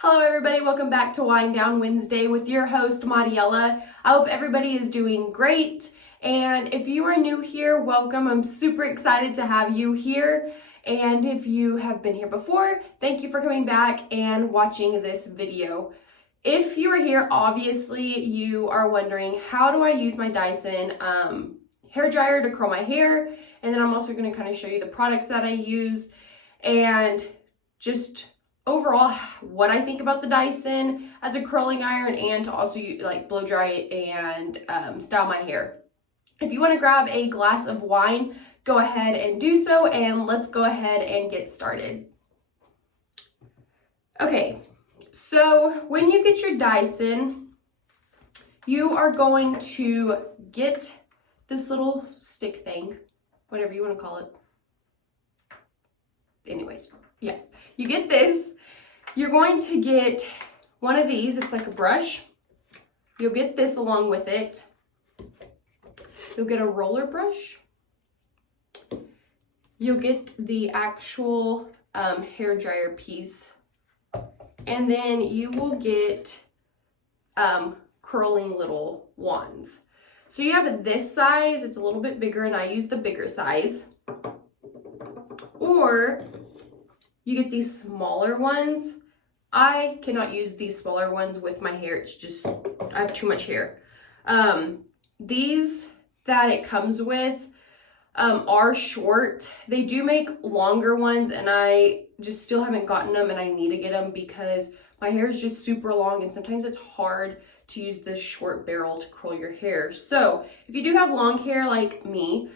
Hello everybody, welcome back to Wind Down Wednesday with your host Mariella. I hope everybody is doing great, and if you are new here, welcome. I'm super excited to have you here, and if you have been here before, thank you for coming back and watching this video. If you are here, obviously you are wondering, how do I use my Dyson hair dryer to curl my hair? And then I'm also going to kind of show you the products that I use and just overall what I think about the Dyson as a curling iron, and to also like blow dry it and style my hair. If you want to grab a glass of wine, go ahead and do so, and let's go ahead and get started. Okay, so when you get your Dyson, you are going to get this little stick thing, whatever you want to call it. Anyways, yeah, you get this. You're going to get one of these. It's like a brush. You'll get this along with it. You'll get a roller brush. You'll get the actual hair dryer piece. And then you will get curling little wands. So you have this size. It's a little bit bigger, and I use the bigger size. Or you get these smaller ones. I cannot use these smaller ones with my hair. It's just, I have too much hair. These that it comes with are short. They do make longer ones, and I just still haven't gotten them, and I need to get them because my hair is just super long, and sometimes it's hard to use this short barrel to curl your hair. So if you do have long hair like me,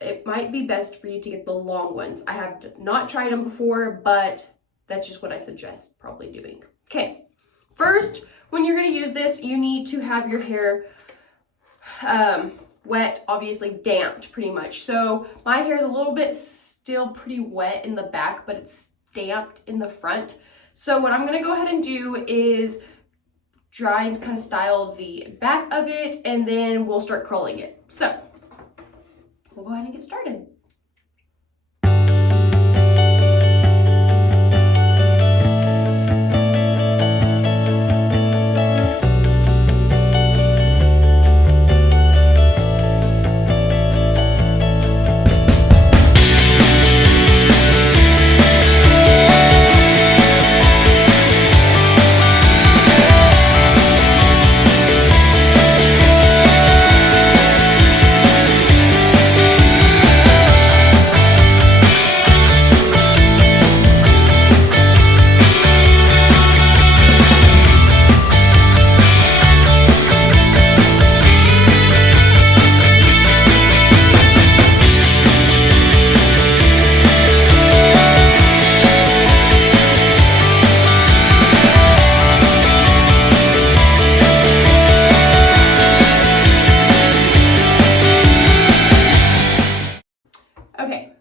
it might be best for you to get the long ones. I have not tried them before, but that's just what I suggest probably doing. Okay, first, when you're gonna use this, you need to have your hair wet, obviously damped pretty much. So my hair is a little bit still pretty wet in the back, but it's damped in the front. So what I'm gonna go ahead and do is dry and kind of style the back of it, and then we'll start curling it. So we'll go ahead and get started. Okay,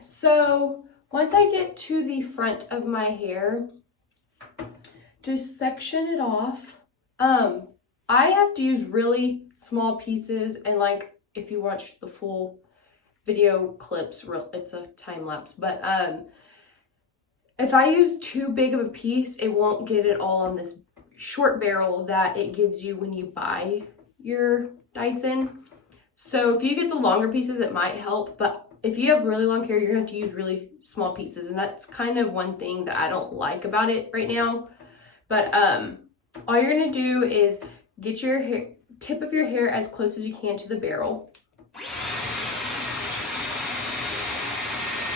so once I get to the front of my hair, just section it off. I have to use really small pieces, and like if you watch the full video clips, it's a time lapse, but if I use too big of a piece, it won't get it all on this short barrel that it gives you when you buy your Dyson. So if you get the longer pieces, it might help, but if you have really long hair, you're gonna have to use really small pieces, and that's kind of one thing that I don't like about it right now. But all you're gonna do is get your hair, tip of your hair as close as you can to the barrel.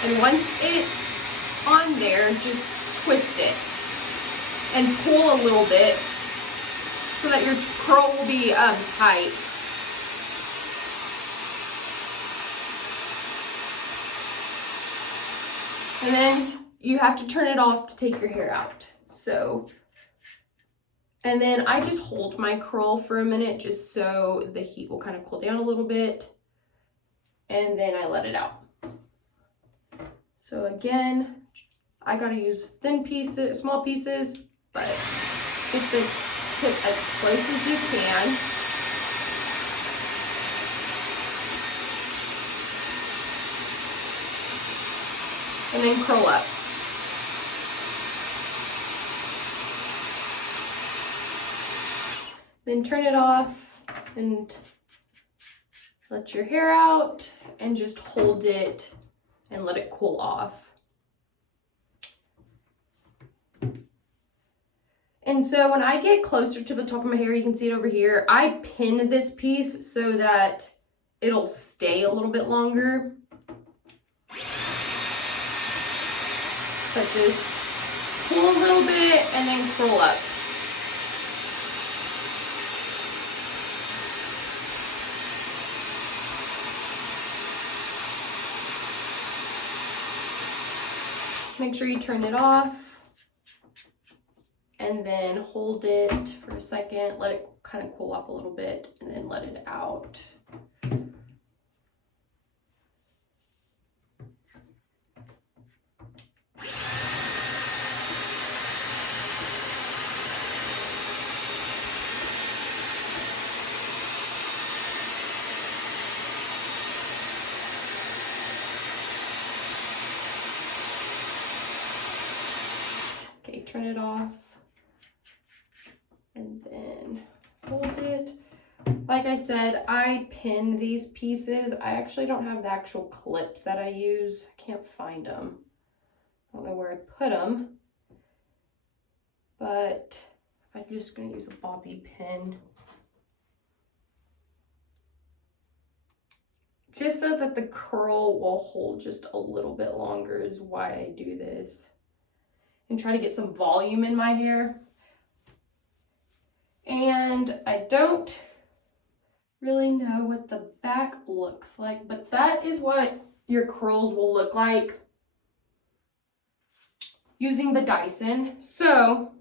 And once it's on there, just twist it and pull a little bit so that your curl will be tight. And then you have to turn it off to take your hair out. So, and then I just hold my curl for a minute just so the heat will kind of cool down a little bit. And then I let it out. So again, I gotta use thin pieces, small pieces, but get the tip as close as you can. And then curl up. Then turn it off and let your hair out and just hold it and let it cool off. And so when I get closer to the top of my hair, you can see it over here, I pin this piece so that it'll stay a little bit longer. But just pull a little bit and then curl up. Make sure you turn it off and then hold it for a second, let it kind of cool off a little bit, and then let it out. Okay, turn it off and then hold it. Like I said, I pin these pieces. I actually don't have the actual clips that I use. I can't find them. I don't know where I put them, but I'm just gonna use a bobby pin. Just so that the curl will hold just a little bit longer is why I do this. And try to get some volume in my hair. And I don't really know what the back looks like, but that is what your curls will look like using the Dyson. So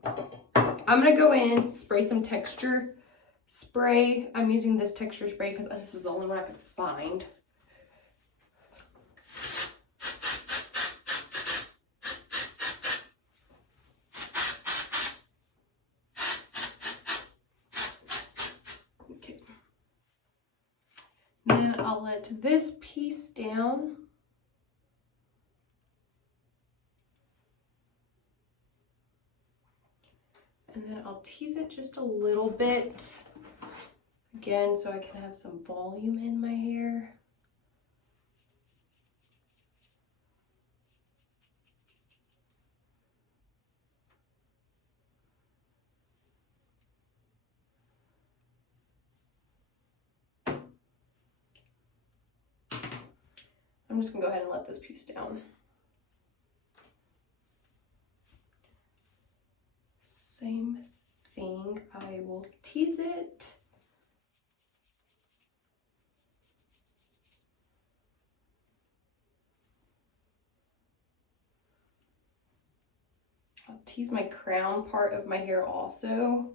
I'm gonna go in, spray some texture spray. I'm using this texture spray because this is the only one I could find. Then I'll let this piece down. And then I'll tease it just a little bit. Again, so I can have some volume in my hair. I'm just gonna go ahead and let this piece down. Same thing, I will tease it. I'll tease my crown part of my hair also.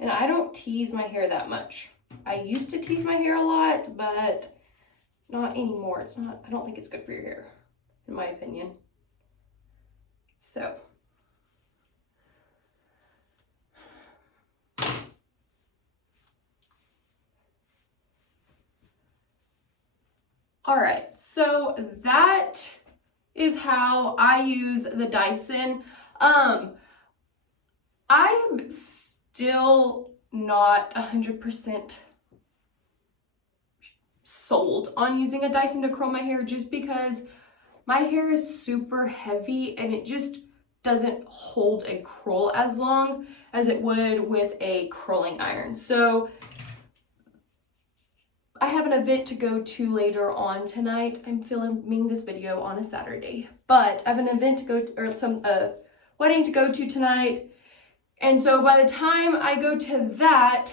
And I don't tease my hair that much. I used to tease my hair a lot, but not anymore. It's not, I don't think it's good for your hair, in my opinion. So. All right, so that is how I use the Dyson. I'm still not 100% sold on using a Dyson to curl my hair just because my hair is super heavy and it just doesn't hold a curl as long as it would with a curling iron. So I have an event to go to later on tonight. I'm filming this video on a Saturday, but I have an event to go to, or some wedding to go to tonight. And so by the time I go to that,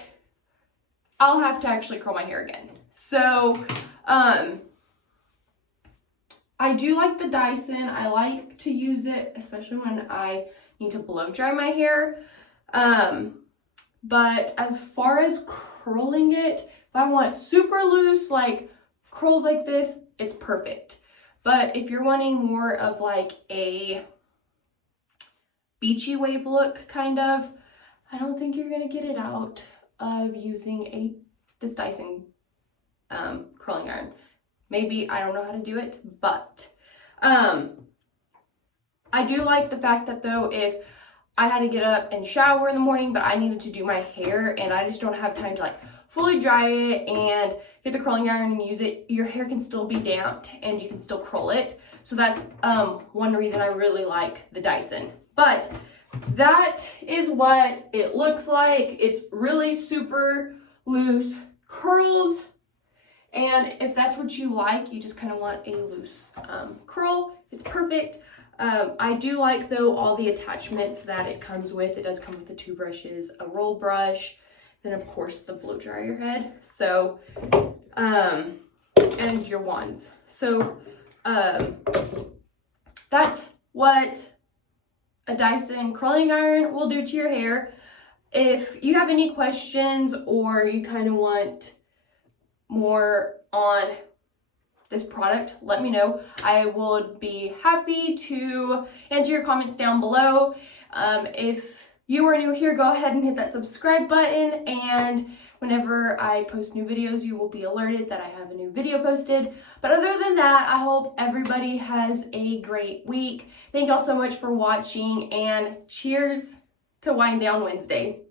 I'll have to actually curl my hair again. So I do like the Dyson. I like to use it, especially when I need to blow dry my hair. But as far as curling it, if I want super loose, like curls like this, it's perfect. But if you're wanting more of like a beachy wave look, kind of, I don't think you're gonna get it out of using this Dyson curling iron. Maybe, I don't know how to do it, but I do like the fact that though, if I had to get up and shower in the morning, but I needed to do my hair and I just don't have time to like fully dry it and get the curling iron and use it. Your hair can still be damped and you can still curl it. So that's one reason I really like the Dyson. But that is what it looks like. It's really super loose curls. And if that's what you like, you just kind of want a loose curl, it's perfect. I do like, though, all the attachments that it comes with. It does come with the 2 brushes, a roll brush, then of course the blow dryer head. So, and your wands. So, that's what a Dyson curling iron will do to your hair. If you have any questions or you kind of want more on this product, let me know. I would be happy to answer your comments down below. If you are new here, go ahead and hit that subscribe button, and whenever I post new videos, you will be alerted that I have a new video posted. But other than that, I hope everybody has a great week. Thank y'all so much for watching, and cheers to Wind Down Wednesday.